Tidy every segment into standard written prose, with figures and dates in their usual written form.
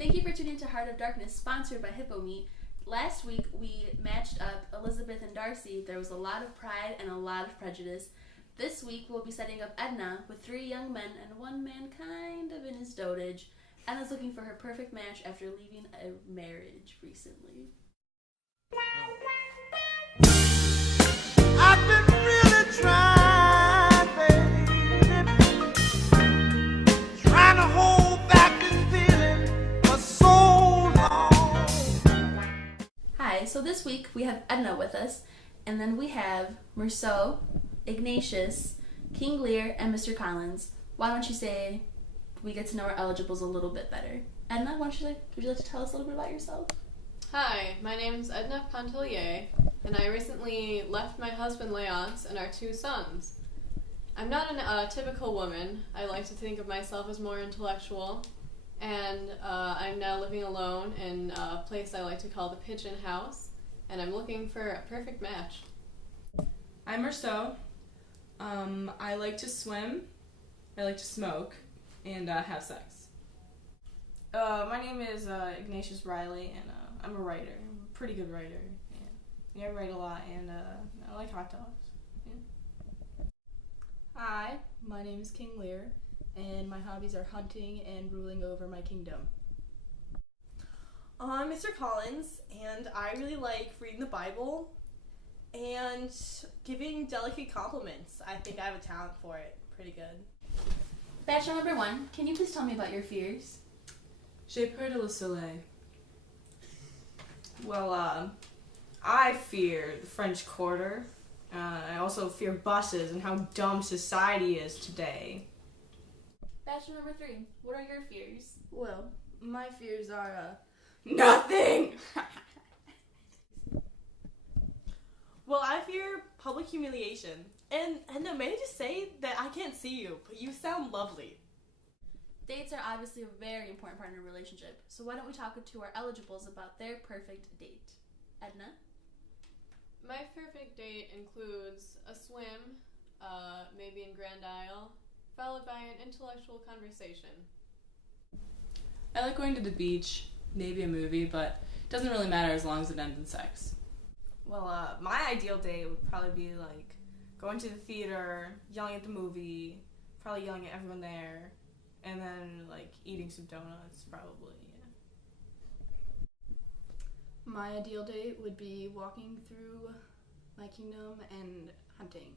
Thank you for tuning to Heart of Darkness, sponsored by Hippo Meat. Last week, we matched up Elizabeth and Darcy. There was a lot of pride and a lot of prejudice. This week, we'll be setting up Edna with 3 young men and 1 man kind of in his dotage. Edna's looking for her perfect match after leaving a marriage recently. I've been really trying, baby, trying to hold back this feeling for so long. Hi, so this week we have Edna with us, and then we have Merceau, Ignatius, King Lear, and Mr. Collins. Why don't you say we get to know our eligibles a little bit better? Edna, would you like to tell us a little bit about yourself? Hi, my name is Edna Pontellier, and I recently left my husband Leonce and our 2 sons. I'm not a typical woman. I like to think of myself as more intellectual, and I'm now living alone in a place I like to call the Pigeon House, and I'm looking for a perfect match. I'm Merceau. I like to swim, I like to smoke, and have sex. My name is Ignatius Riley, and I'm a writer. I'm a pretty good writer. Yeah, I write a lot, and I like hot dogs. Yeah. Hi, my name is King Lear, and my hobbies are hunting and ruling over my kingdom. I'm Mr. Collins, and I really like reading the Bible and giving delicate compliments. I think I have a talent for it. Pretty good. Bachelor number 1, can you please tell me about your fears? J'ai peur de le soleil. Well, I fear the French Quarter. I also fear buses and how dumb society is today. Bachelor number 3, what are your fears? Well, my fears are, Nothing! Well, I fear public humiliation. And may I just say that I can't see you, but you sound lovely. Dates are obviously a very important part in a relationship, so why don't we talk to our eligibles about their perfect date? Edna? My perfect date includes a swim, maybe in Grand Isle, followed by an intellectual conversation. I like going to the beach, maybe a movie, but it doesn't really matter as long as it ends in sex. Well, my ideal date would probably be like going to the theater, yelling at the movie, probably yelling at everyone there, and then like eating some donuts, probably. Yeah. my ideal date would be walking through my kingdom and hunting.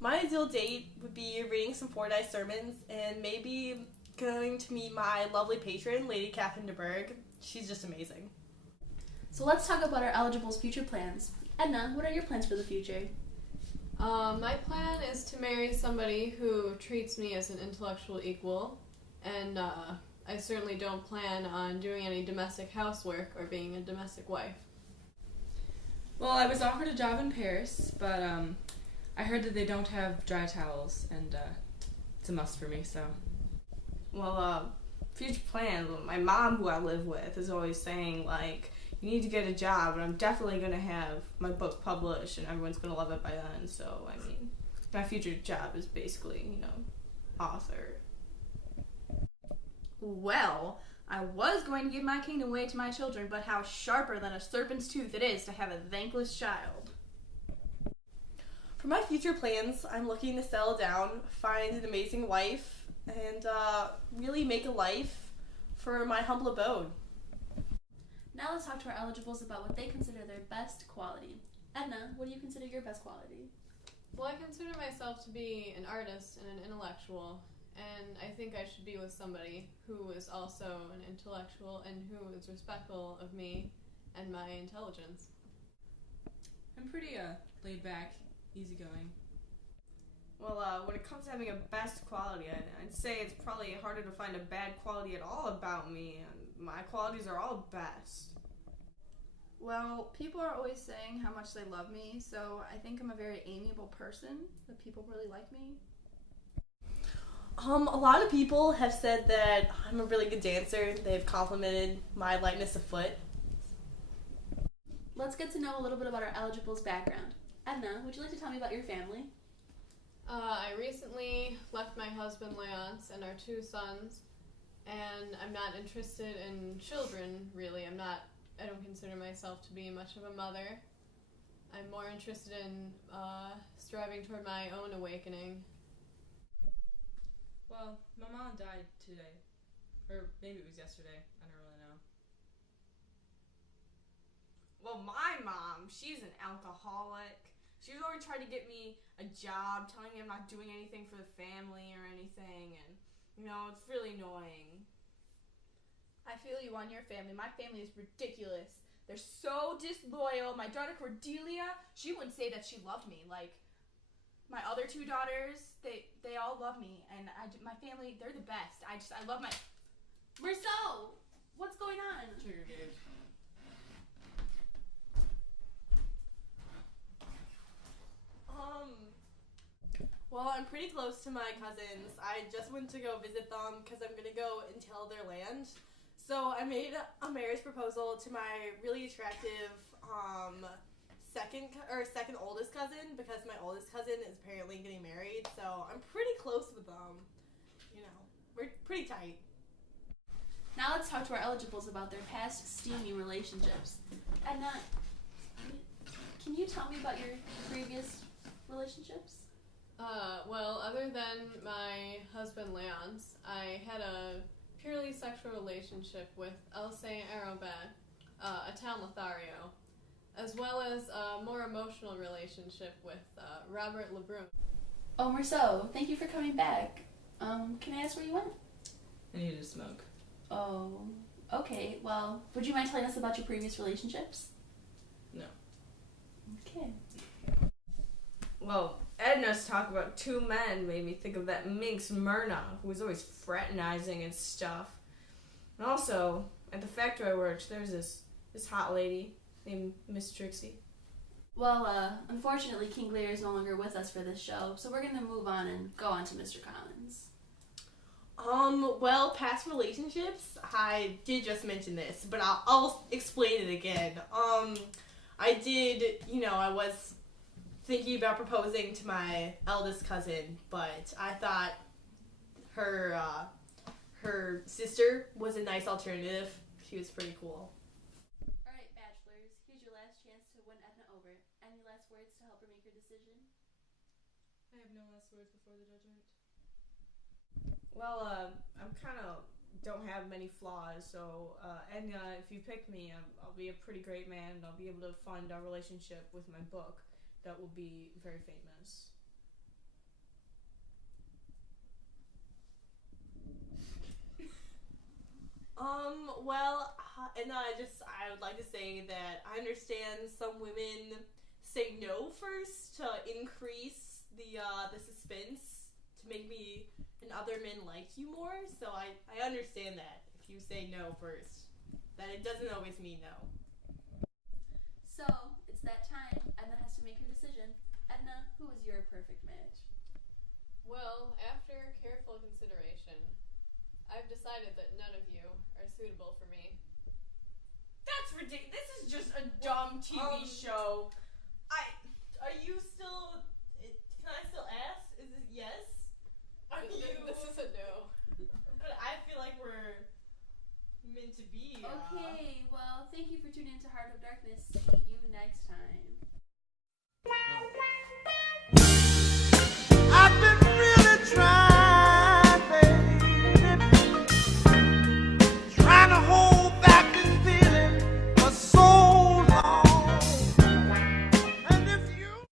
My ideal date would be reading some Fordyce sermons and maybe going to meet my lovely patron, Lady Catherine de Bourgh. She's just amazing. So let's talk about our eligibles' future plans. Edna, what are your plans for the future? My plan is to marry somebody who treats me as an intellectual equal, and I certainly don't plan on doing any domestic housework or being a domestic wife. Well, I was offered a job in Paris, but I heard that they don't have dry towels, and it's a must for me, so. Well, future plans. My mom, who I live with, is always saying, like, you need to get a job, and I'm definitely going to have my book published, and everyone's going to love it by then. So, I mean, my future job is basically, author. Well, I was going to give my kingdom away to my children, but how sharper than a serpent's tooth it is to have a thankless child. For my future plans, I'm looking to settle down, find an amazing wife, and really make a life for my humble abode. Now let's talk to our eligibles about what they consider their best quality. Edna, what do you consider your best quality? Well, I consider myself to be an artist and an intellectual, and I think I should be with somebody who is also an intellectual and who is respectful of me and my intelligence. I'm pretty laid back, easygoing. Well, when it comes to having a best quality, I'd say it's probably harder to find a bad quality at all about me, and my qualities are all best. Well, people are always saying how much they love me, so I think I'm a very amiable person, that people really like me. A lot of people have said that I'm a really good dancer. They've complimented my lightness of foot. Let's get to know a little bit about our eligibles' background. Edna, would you like to tell me about your family? I recently left my husband Leonce and our 2 sons. And I'm not interested in children, really. I don't consider myself to be much of a mother. I'm more interested in striving toward my own awakening. Well, my mom died today. Or maybe it was yesterday. I don't really know. Well, my mom, she's an alcoholic. She's always trying to get me a job, telling me I'm not doing anything for the family or anything, and, it's really annoying. I feel you on your family. My family is ridiculous. They're so disloyal. My daughter Cordelia, she wouldn't say that she loved me. Like, my other two daughters, they all love me, and my family, they're the best. I love my... Marcel, what's going on? Trigger game. Well, I'm pretty close to my cousins. I just went to go visit them because I'm gonna go and till their land. So I made a marriage proposal to my really attractive second oldest cousin, because my oldest cousin is apparently getting married. So I'm pretty close with them. We're pretty tight. Now let's talk to our eligibles about their past steamy relationships. Edna, can you tell me about your previous relationships? Well, other than my husband Leonce, I had a purely sexual relationship with Elsa Arobet, a town Lothario, as well as a more emotional relationship with Robert Lebrun. Oh, Marceau, thank you for coming back. Can I ask where you went? I needed to smoke. Oh, okay. Well, would you mind telling us about your previous relationships? No. Okay. Well, Edna's talk about two men made me think of that minx Myrna, who was always fraternizing and stuff. And also, at the factory I worked, there was this hot lady named Miss Trixie. Well, unfortunately, King Lear is no longer with us for this show, so we're going to move on and go on to Mr. Collins. Well, past relationships, I did just mention this, but I'll explain it again. I was thinking about proposing to my eldest cousin, but I thought her sister was a nice alternative. She was pretty cool. Alright, bachelors, here's your last chance to win Edna over. Any last words to help her make her decision? I have no last words before the judgment. Well, I'm kind of don't have many flaws, so Edna, if you pick me, I'll be a pretty great man, and I'll be able to fund our relationship with my book that will be very famous. And I would like to say that I understand some women say no first to increase the suspense, to make me and other men like you more, so I understand that if you say no first, that it doesn't always mean no. So, it's that time. Edna has to make her decision. Edna, who is your perfect match? Well, after careful consideration, I've decided that none of you are suitable for me. That's ridiculous. This is just a dumb TV show. Are you still, can I still ask? Is it yes? Are you? This is a no. I feel like we're meant to be. Okay, well, thank you for tuning into Heart of Darkness. See you next time.